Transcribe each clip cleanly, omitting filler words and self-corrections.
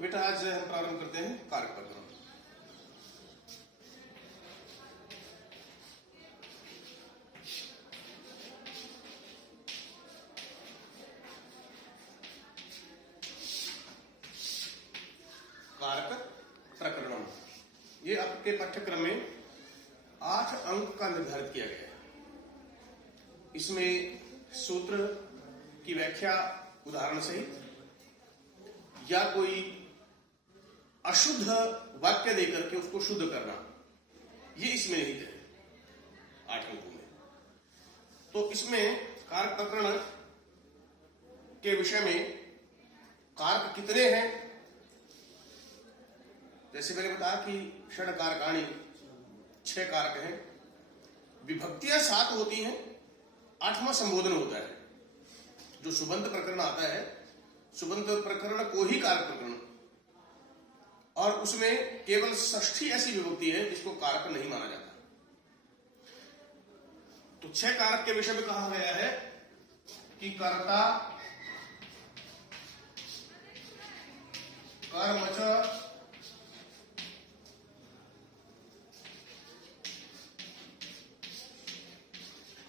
तो बेटा आज हम प्रारंभ करते हैं कारक प्रकरण। कारक प्रकरण ये आपके पाठ्यक्रम में 8 अंक का निर्धारित किया गया है। इसमें सूत्र की व्याख्या उदाहरण सहित या कोई अशुद्ध वाक्य देकर के उसको शुद्ध करना, ये इसमें निहित है 8 अंकों में। तो इसमें कारक प्रकरण के विषय में कारक कितने हैं, जैसे मैंने बताया कि षड कारकाणी 6 कारक हैं, विभक्तियां 7 होती हैं, 8वां संबोधन होता है। जो सुबंत प्रकरण आता है, सुबंत प्रकरण को ही कारक प्रकरण, और उसमें केवल 6ठी ऐसी विभक्ति है जिसको कारक नहीं माना जाता। तो 6 कारक के विषय में कहा गया है कि कर्ता, कर्मच,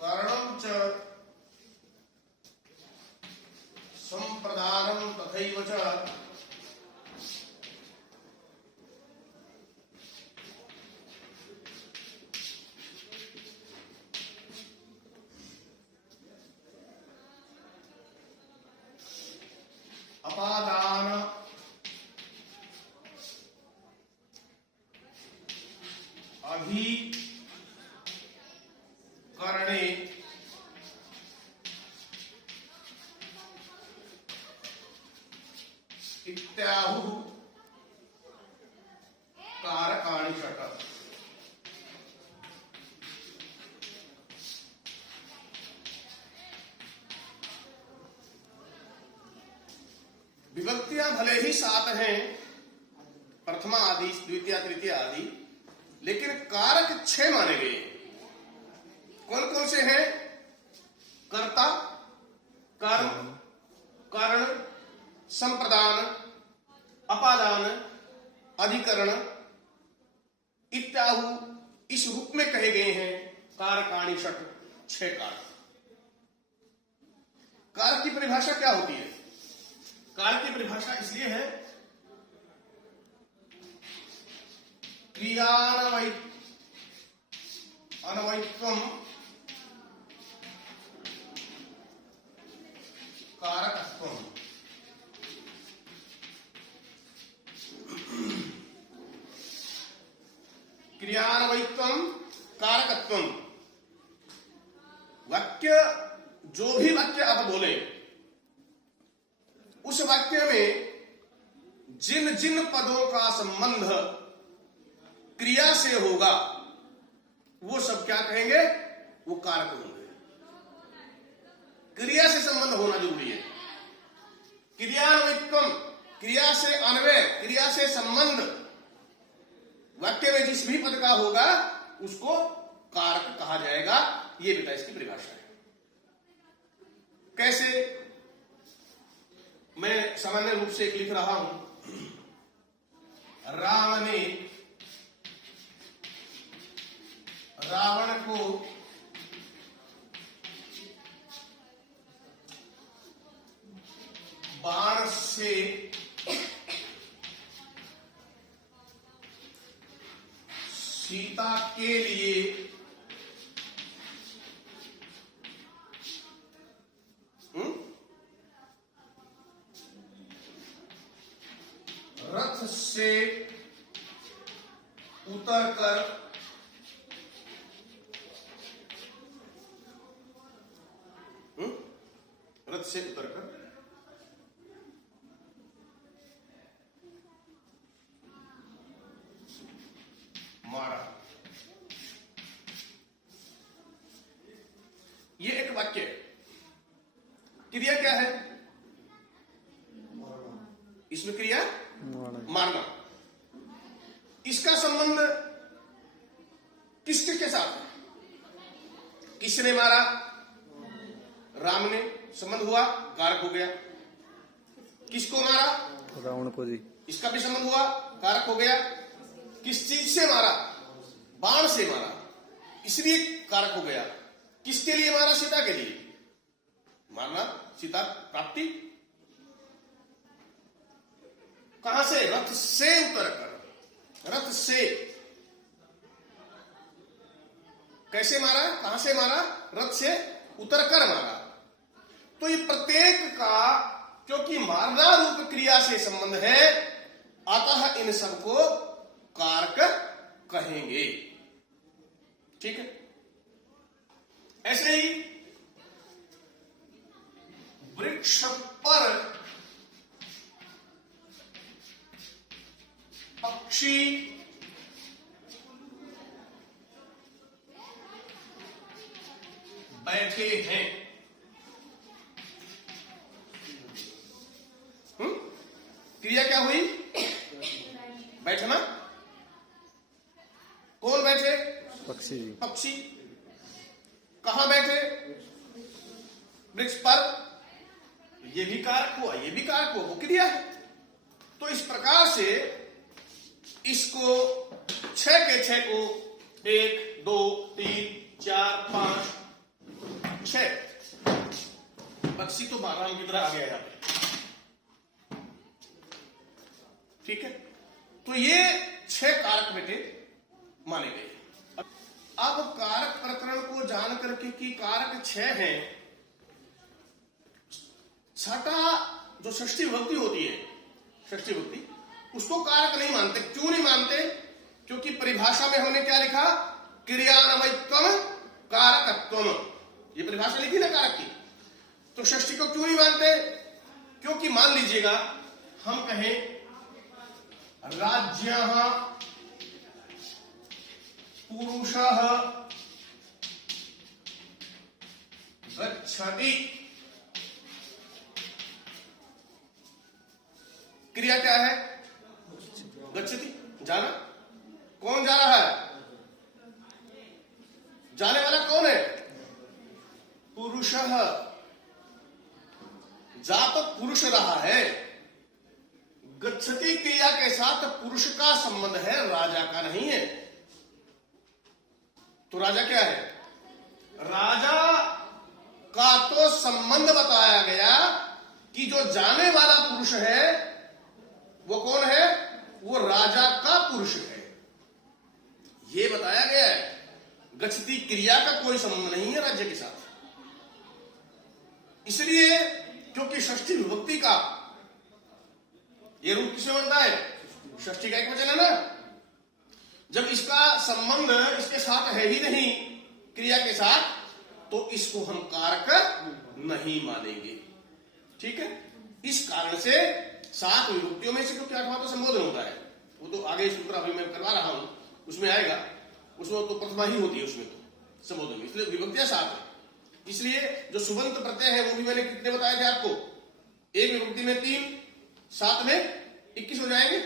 कारणं च, संप्रदानं तथैव च, अपादान, अधिकरणे इत्याहु कारकाणि षट्। विभक्तियां भले ही 7 हैं, प्रथमा आदि, द्वितीय, तृतीय आदि, लेकिन कारक 6 माने गए। कौन कौन से हैं? कर्ता, कर्म, कारण, संप्रदान, अपादान, अधिकरण इत्याहु, इस रूप में कहे गए हैं कारकाणि षट्, 6 कारक। कारक की परिभाषा क्या होती है? कारक की परिभाषा इसलिए है क्रियान्वयित्वम कारकत्वम। क्रियान्वयित्वम कारकत्वम। वाक्य, जो भी वाक्य आप बोले, उस वाक्य में जिन जिन पदों का संबंध क्रिया से होगा, वो सब क्या कहेंगे? वो कारक होंगे। क्रिया से संबंध होना जरूरी है। क्रियान्वयित्वम, क्रिया से अन्वय, क्रिया से संबंध वाक्य में जिस भी पद का होगा उसको कारक कहा जाएगा। ये बेटा इसकी परिभाषा है। कैसे? मैं सामान्य रूप से एक लिख रहा हूं, राम ने रावण को बाण से सीता के लिए रथ से उतरकर रथ से उतरकर मारा। ये एक वाक्य। क्रिया क्या है इसमें? क्रिया मारना। इसका संबंध किसके के साथ? किसने मारा? राम ने। संबंध हुआ, कारक हो गया। किसको मारा? रावण को जी। इसका भी संबंध हुआ, कारक हो गया। किस चीज से मारा? बाण से मारा, इसलिए कारक हो गया। किसके लिए मारा? सीता के लिए। मारना सीता प्राप्ति। कहां से? रथ से उतर कर। रथ से। कैसे मारा? कहां से मारा? रथ से उतर कर मारा। तो ये प्रत्येक का क्योंकि मारना रूप क्रिया से संबंध है, अतः इन सबको कारक कहेंगे। ठीक है। ऐसे ही वृक्ष पर पक्षी बैठे हैं। क्रिया क्या हुई? बैठना। कौन बैठे? पक्षी। पक्षी। कहां बैठे? वृक्ष पर। ये भी कारक हुआ, ये भी कारक हुआ, वो क्रिया है। तो इस प्रकार से इसको 6 के 6 को 1 2 3 4 5 6 पक्षी तो बागान की तरह आ गया यहां पे। ठीक है। तो ये 6 कारक बेटे माने गए। अब कारक प्रकरण को जान करके कि कारक 6 हैं, छठा जो षष्ठी विभक्ति होती है, षष्ठी विभक्ति, उसको कारक नहीं मानते। क्यों नहीं मानते? क्योंकि परिभाषा में हमने क्या लिखा? क्रियान्वयत्वम कारकत्वम। ये परिभाषा लिखी ना कारक की। तो षष्ठी को क्यों नहीं मानते? क्योंकि मान लीजिएगा हम कहें राज्यः पुरुषः गच्छति। क्रिया क्या है? गच्छति, जाना। कौन जा रहा है? जाने वाला कौन है? पुरुषः। जा तो पुरुष रहा है। गच्छति क्रिया के साथ पुरुष का संबंध है, राजा का नहीं है। तो राजा क्या है? राजा का तो संबंध बताया गया कि जो जाने वाला पुरुष है वो कौन है? वो राजा का पुरुष है, ये बताया गया है। गच्छति क्रिया का कोई संबंध नहीं है राज्य के साथ। इसलिए क्योंकि षष्ठी विभक्ति का ये रूप किसमें बनता है? षष्ठी का एक वचन है ना। जब इसका संबंध इसके साथ है ही नहीं, क्रिया के साथ, तो इसको हम कारक नहीं मानेंगे। ठीक है। इस कारण से 7 विभक्तियों में से क्योंकि 8वां तो संबोधन होता है, वो तो आगे सूत्र अभी मैं करवा रहा हूं, उसमें आएगा। उसमें तो प्रथमा ही होती है उसमें तो संबोधन में, इसलिए विभक्तियां 7 है। इसलिए जो सुबंत प्रत्यय है वो भी मैंने कितने बताए थे आपको? एक विभक्ति में 3, 7 में 21 हो जाएंगे।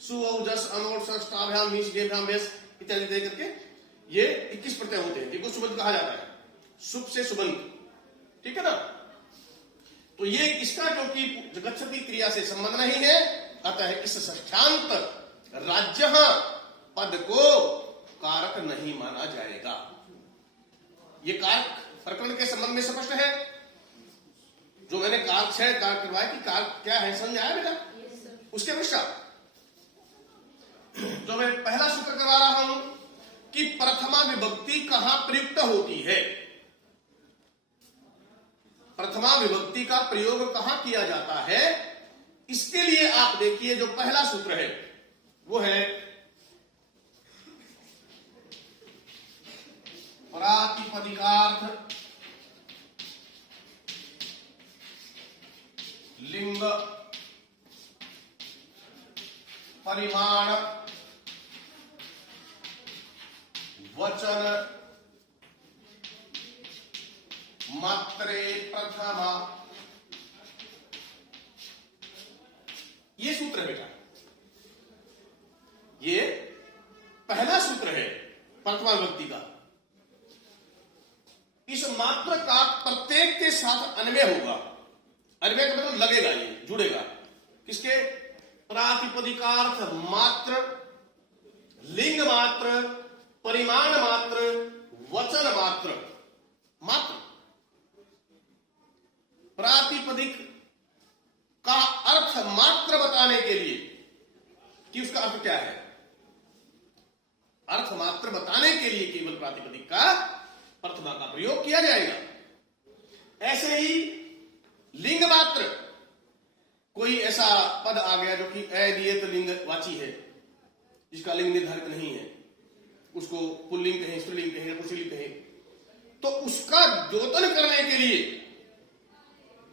सु औ जस अनोट षष्ठाभ्याम मीश गेभ्याम भेष इत्यादि दे करके ये 21 प्रत्यय होते हैं, जिनको सुबंत कहा जाता है। शुभ से सुबंत। ठीक है ना। तो ये इसका क्योंकि गच्छति क्रिया से संबंध नहीं है, अतः इस षष्ठांत राज्य पद को कारक नहीं माना जाएगा। ये कारक प्रकरण के संबंध में स्पष्ट है। जो मैंने कारक 6 कारक करवाया कि कारक क्या है, समझ आया बेटा? उसके पश्चात जो मैं पहला सूत्र करवा रहा हूं कि प्रथमा विभक्ति कहां प्रयुक्त होती है, प्रथमा विभक्ति का प्रयोग कहां किया जाता है, इसके लिए आप देखिए जो पहला सूत्र है वो है प्रातिपदिकार्थ लिंग परिमाण वचन मात्रे प्रथमा। ये सूत्र है बेटा, ये पहला सूत्र है प्रथमा विभक्ति का। इस मात्र का प्रत्येक के साथ अन्वय होगा। अन्वय का मतलब लगेगा, ये जुड़ेगा। किसके? प्रातिपदिकार्थ मात्र, लिंग मात्र, परिमाण मात्र, वचन मात्र। मात्र प्रातिपदिक का अर्थ मात्र बताने के लिए कि उसका अर्थ क्या है, अर्थ मात्र बताने के लिए केवल प्रातिपदिक का प्रथमा का प्रयोग किया जाएगा। ऐसे ही लिंग मात्र, कोई ऐसा पद आ गया जो कि अनियत लिंगवाची है, जिसका लिंग निर्धारित नहीं है, उसको पुल्लिंग कहें, स्त्रीलिंग कहें, पुंसलिंग कहें, तो उसका द्योतन करने के लिए,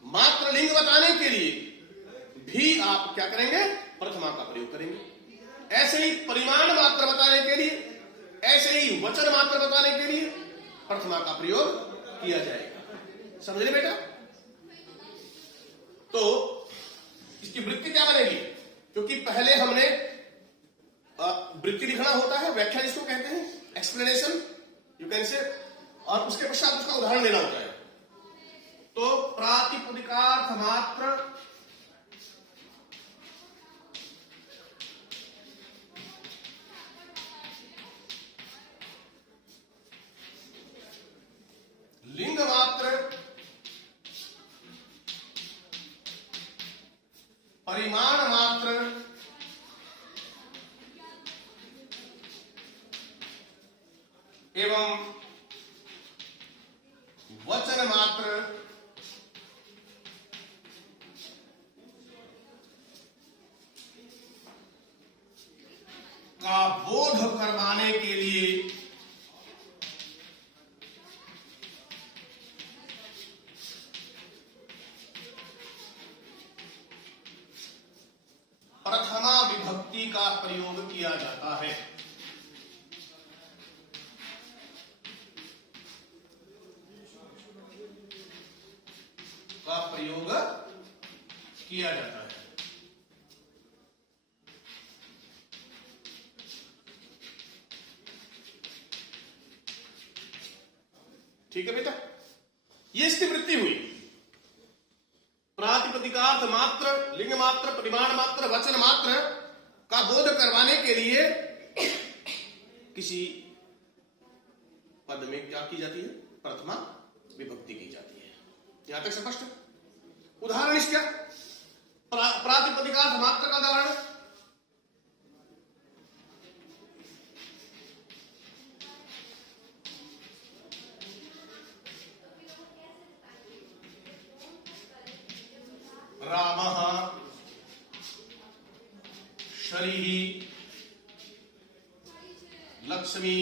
मात्र लिंग बताने के लिए भी आप क्या करेंगे? प्रथमा का प्रयोग करेंगे। ऐसे ही परिमाण मात्र बताने के लिए, ऐसे ही वचन मात्र बताने के लिए प्रथमा का प्रयोग किया जाएगा। समझ रहे बेटा? तो इसकी वृत्ति क्या बनेगी? क्योंकि पहले हमने वृत्ति लिखना होता है, व्याख्या जिसको कहते हैं, एक्सप्लेनेशन यू कैन से, और उसके पश्चात उसका उदाहरण लेना होता है। तो प्रातिपदिकार्थ मात्र लिंग मात्र परिमाण मात्र एवं वचन मात्र का बोध करवाने के लिए प्रथमा विभक्ति का प्रयोग किया जाता है। का प्रयोग किया जाता है। ठीक है बेटा, ये इसकी वृत्ति हुई। प्रातिपदिकार्थ मात्र, लिंग मात्र, परिमाण मात्र, वचन मात्र का बोध करवाने के लिए किसी पद में क्या की जाती है? प्रथमा विभक्ति की जाती है। यहां तक स्पष्ट? उदाहरण इसका प्रातिपदिकार्थ मात्र का उदाहरण, रामः शरीः लक्ष्मी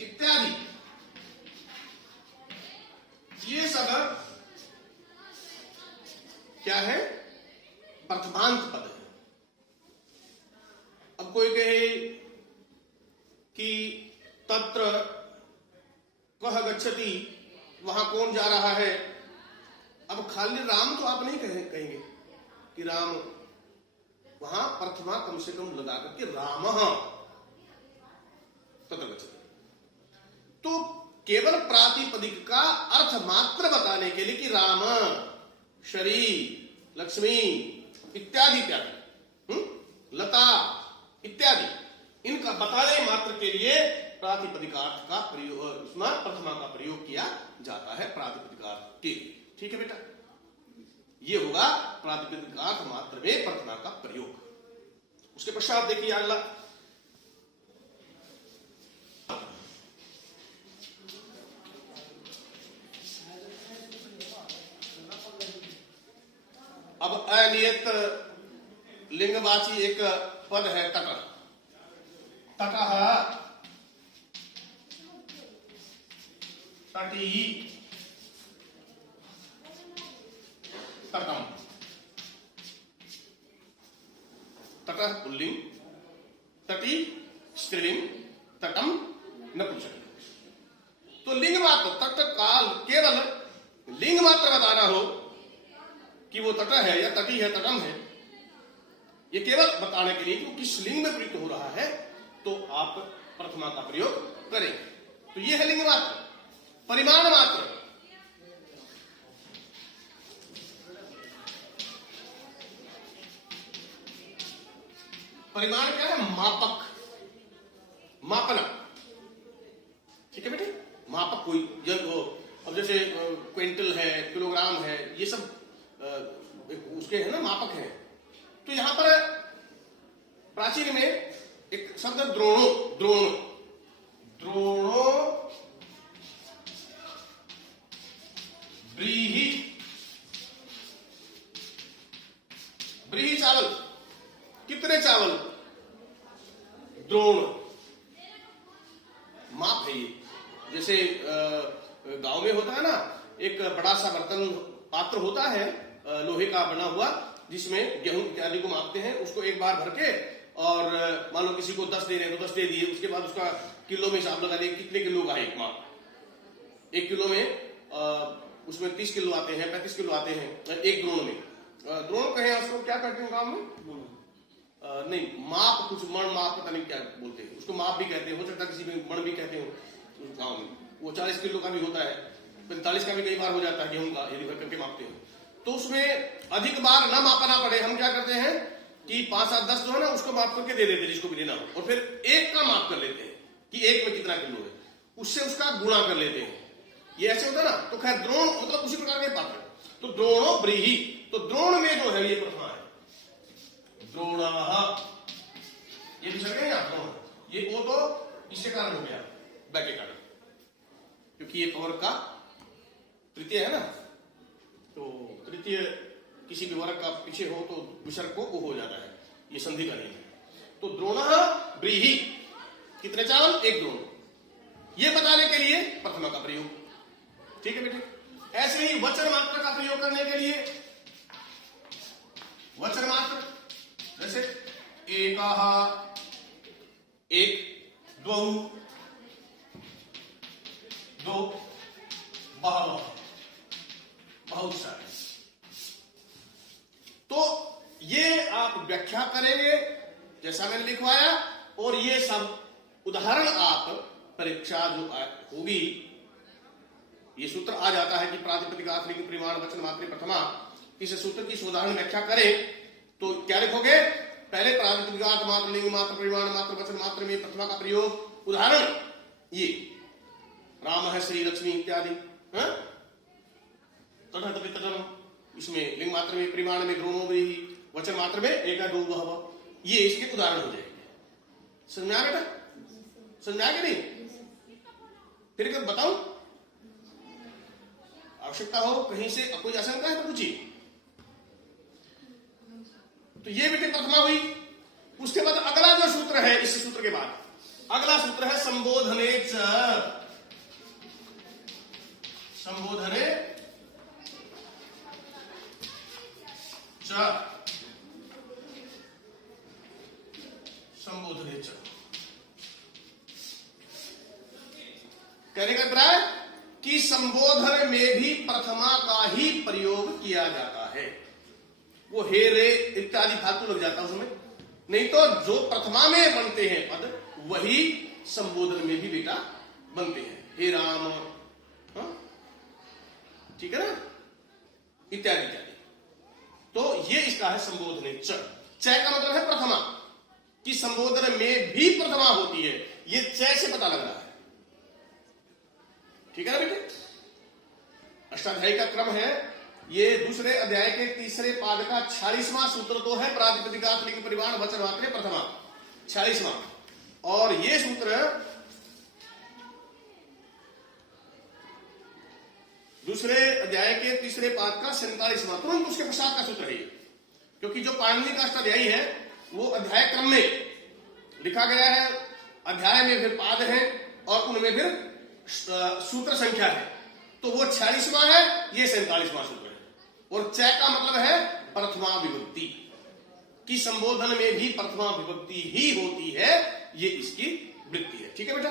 इत्यादि। ये सब क्या है? प्रथमांत पद है। अब कोई कहे कि तत्र कह गच्छति, वहां कौन जा रहा है? अब खाली राम तो आप नहीं कहेंगे कि राम, वहां प्रथमा कम से कम लगा करके रामः तत्र गच्छति। तो केवल प्रातिपदिक का अर्थ मात्र बताने के लिए कि राम, शरी, लक्ष्मी इत्यादि इत्यादि, लता इत्यादि, इनका बताने मात्र के लिए प्रातिपदिकार्थ का प्रयोग, उसमें प्रथमा का प्रयोग किया जाता है प्रातिपदिकार्थ के लिए। ठीक है बेटा, ये होगा प्रातिपदिकार्थ मात्र में प्रथमा का प्रयोग। उसके पश्चात देखिए अगला, अब अनियत लिंगवाची एक पद है तटः। तटः, तटी, तटम। तटः पुल्लिंग, तटी स्त्रीलिंग, तटम नपुंसकलिंग। तो लिंग मात्र, तट काल केवल लिंग मात्र बताना हो कि वो तट है या तटी है, तटम है, ये केवल बताने के लिए कि वो किस लिंग में प्रयुक्त हो रहा है, तो आप प्रथमा का प्रयोग करें। तो ये है लिंग मात्र। परिमाण मात्र, परिमाण क्या है? मापक, मापना। ठीक है बेटे, मापक कोई अब जैसे क्विंटल है, किलोग्राम है, ये सब उसके है ना, मापक है। तो यहां पर प्राचीन में एक शब्द द्रोणो, द्रोणो व्रीहि, व्रीहि चावल, कितने चावल? द्रोण, माप है ये। जैसे गांव में होता है ना, एक बड़ा सा बर्तन, पात्र होता है लोहे का बना हुआ, जिसमें गेहूं इत्यादि को मापते हैं। उसको एक बार भर के, और मान लो किसी को 10 दे रहे हैं तो 10 दे दिए। उसके बाद उसका किलो में हिसाब लगा दिए कितने किलो का है एक माप। 1 किलो में उसमें 30 किलो आते हैं, 35 किलो आते हैं एक द्रोण में। द्रोण कहें उसको क्या कहते हैं गांव में? नहीं, माप, कुछ मण माप, पता नहीं क्या बोलते हैं उसको, माप भी कहते हैं, हो सकता है किसी में मण भी कहते हो गांव में। वो 40 किलो का भी होता है, 45 का भी कई बार हो जाता है गेहूं का, यदि भर करके मापते हैं। तो उसमें अधिक बार न मापना पड़े, हम क्या करते हैं कि 5, 7, 10 जो है ना, उसको माप करके दे देते हैं जिसको भी लेना हो, और फिर एक का माप कर लेते हैं कि एक में कितना किलो है, उससे उसका गुणा कर लेते हैं। ये ऐसे होता है ना। तो खैर द्रोण मतलब उसी प्रकार के पात्र। तो द्रोणो व्रीहि, तो द्रोण में जो है ये प्रथमा है, द्रोण, ये भी चल गया ना द्रोण, ये ओ तो इससे कारण हो गया, बै के कारण, क्योंकि ये पवर का तृतीय है ना। तो तृतीय किसी भी वर्ग का पीछे हो तो विसर्ग को हो जाता है, ये संधि का नियम है। तो द्रोण व्रीहि, कितने चावल? 1 द्रोण, ये बताने के लिए प्रथमा का प्रयोग। ठीक है बेटे। ऐसे ही वचन मात्र का प्रयोग करने के लिए, वचन मात्र जैसे एकाः, एक, द्वौ, दो, बहवः, बहुत सारे। तो ये आप व्याख्या करेंगे जैसा मैंने लिखवाया, और ये सब उदाहरण आप परीक्षा जो होगी, ये सूत्र आ जाता है कि प्रातिपदिक लिंग परिमाण वचन मात्र प्रथमा। इस सूत्र की उदाहरण व्याख्या करें तो क्या लिखोगे? पहले प्रातिपदिक मात्र, लिंग मात्र, परिमाण मात्र, वचन मात्र में प्रथमा का प्रयोग। उदाहरण ये राम है, श्री, लक्ष्मी इत्यादि। इसमें लिंग मात्र में, परिमाण में द्रोणो व्रीहि, वचन मात्र में एक, दो, बहवः। ये इसके उदाहरण हो जाएंगे। समझ में आया बेटा? समझ में आया कि नहीं? फिर कब बताऊं? आवश्यकता हो, कहीं से कोई आशंका है तो पूछिए। तो ये बेटे प्रथमा हुई। उसके बाद अगला जो सूत्र है, इस सूत्र के बाद अगला सूत्र है संबोधने च, संबोधने च, संबोधने च। कहने का अभिप्राय कि संबोधन में भी प्रथमा का ही प्रयोग किया जाता है। वो हे, रे इत्यादि फालतू लग जाता है उसमें, नहीं तो जो प्रथमा में बनते हैं पद, वही संबोधन में भी बेटा बनते हैं। हे राम, ठीक है ना, इत्यादि इत्यादि। तो ये इसका है संबोधने च। च का मतलब है प्रथमा, कि संबोधन में भी प्रथमा होती है। ये च से पता लग रहा है। ठीक है ना बेटे? अष्टाध्यायी का क्रम है। ये दूसरे अध्याय के तीसरे पाद का 46वां सूत्र तो है प्रातिपदिकार्थ लिंग परिमाण वचन मात्र प्रथमा, 46वां। और ये सूत्र दूसरे अध्याय के तीसरे पाद का 47वां, तुरंत उसके पश्चात का सूत्र है। क्योंकि जो पाणिनि का अष्टाध्यायी है वो अध्याय क्रम में लिखा गया है, अध्याय में फिर पाद है और उनमें फिर सूत्र संख्या है। तो वो 46वां है, ये 47वां सूत्र है। और च का मतलब है प्रथमा विभक्ति, कि संबोधन में भी प्रथमा विभक्ति ही होती है। ये इसकी वृत्ति है। ठीक है बेटा?